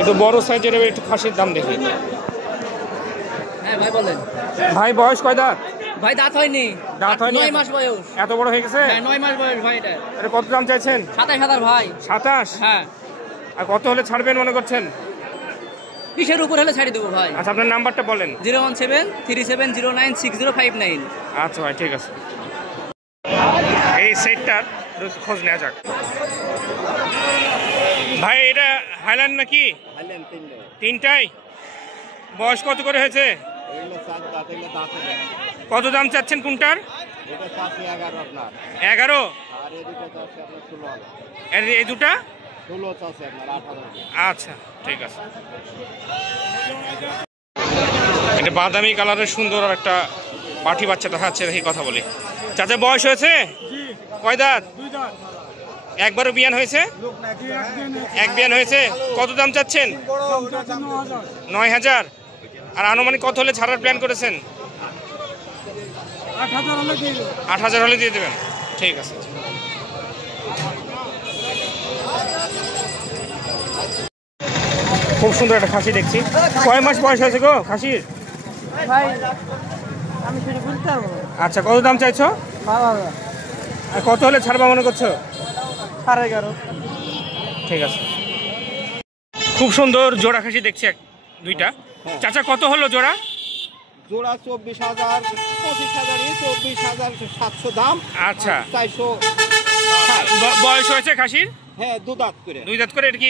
একটু বড় সাইজের একটু খাসির দাম দেখি। হ্যাঁ ভাই বলেন। ভাই বয়স কয় দাঁত? ভাই দাঁত হয়নি। দাঁত হয়নি? 9 মাস বয়স। এত বড় হয়ে গেছে? হ্যাঁ 9 মাস বয়স ভাই এটা। এটা কত দাম চাইছেন? 27,000 ভাই। 27? হ্যাঁ। আর কত হলে ছাড়বেন মনে করছেন? 20 এর উপর হলে ছাড়ি দেবো ভাই। আচ্ছা আপনার নাম্বারটা বলেন। 01737096059। আচ্ছা ভাই ঠিক আছে। এই সেটটার খোঁজ নেওয়া যাক। ভাই এটা হাইল্যান্ড নাকি? তিনটাই? বয়স কত করে হয়েছে? কত দাম চাচ্ছেন কোনটার? 11? এই দুটা? আচ্ছা ঠিক আছে। এটা বাদামি কালারের সুন্দর আর একটা পাঠি বাচ্চা দেখাচ্ছে, দেখি কথা বলি। চাচা বয়স হয়েছে? কয় দাঁত? একবারও বিয়ান হয়েছে? এক বিয়ান হয়েছে। কত দাম চাচ্ছেন? 9,000। আর আনুমানিক কত হলে ছাড়ার প্ল্যান করেছেন? 8,000 হলে দিয়ে দেবেন। ঠিক আছে। খুব সুন্দর একটা খাসি দেখছি। কয় মাস বয়স হয়েছে গো খাসির? আচ্ছা কত দাম চাইছো? 12,000। আর কত হলে ছাড়বা মনে করছো? 11.5। ঠিক আছে। খুব সুন্দর জোড়া খাসি দেখছি দুইটা। চাচা কত হলো জোড়া? জোড়া 24,000, 25,000, 24,700 দাম। আচ্ছা 400। বয়স হয়েছে খাসির? হ্যাঁ 2 দাঁত করে। 2 দাঁত করে। এটা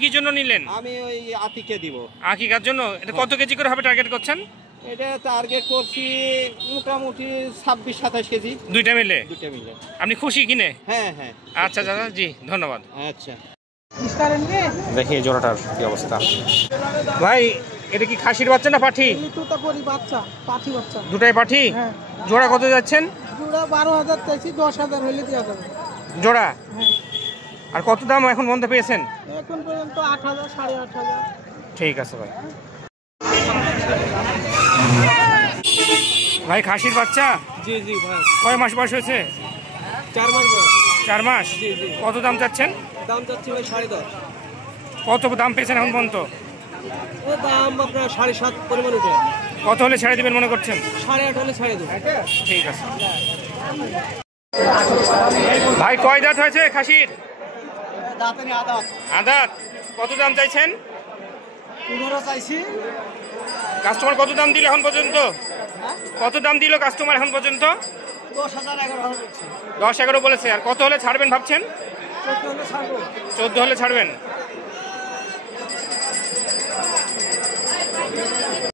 কি জন্য নিলেন? আমি ওই আতিকে দিব। আকিকার জন্য? এটা কত কেজি করে হবে টার্গেট করছেন? এটা টার্গেট করছি মোটামুটি 26-27 কেজি। দুইটা মিলে? দুইটা মিলে। আপনি খুশি কিনে? হ্যাঁ হ্যাঁ। আচ্ছা দাদা জি ধন্যবাদ। আচ্ছা দেখি জোড়াটার কি অবস্থা। ভাই এটা কি খাসির বাচ্চা না পাঠি? বাচ্চা, পাঠি বাচ্চা। দুটাই পাঠি? হ্যাঁ। জোড়া কত যাচ্ছেন? জোড়া 12,000 চাইছি, 10,000 হলে দেওয়া যাবে। জোড়া? হ্যাঁ। আর কত দাম এখন বন্ধ পেয়েছেন? এখন পর্যন্ত 8,000, 8,500। ঠিক আছে ভাই। ভাই খাসির বাচ্চা? জি জি ভাই। কয় মাস বয়স হয়েছে? 4 মাস বয়স। 4 মাস? জি জি। কত দাম চাচ্ছেন? দাম চাচ্ছি ভাই 10.5। কত দাম পেয়েছেন এখন পর্যন্ত? ও দাম আপনার 7.5 পরিমাণ উঠে। কত হলে ছেড়ে দিবেন মনে করছেন? 8.5 হলে ছেড়ে দেবো। ঠিক আছে। ভাই কয় দাঁত হয়েছে খাসির? দাঁতে নেই, আদাত। আদাত? কত দাম চাইছেন? 15 চাইছি। কাস্টমার কত দাম দিল এখন পর্যন্ত? কত দাম দিল কাস্টমার এখন পর্যন্ত? 10,000, 11,000 বলছি। 10-11 বলেছে। আর কত হলে ছাড়বেন ভাবছেন? 14 হলে ছাড়বো। 14 হলে ছাড়বেন?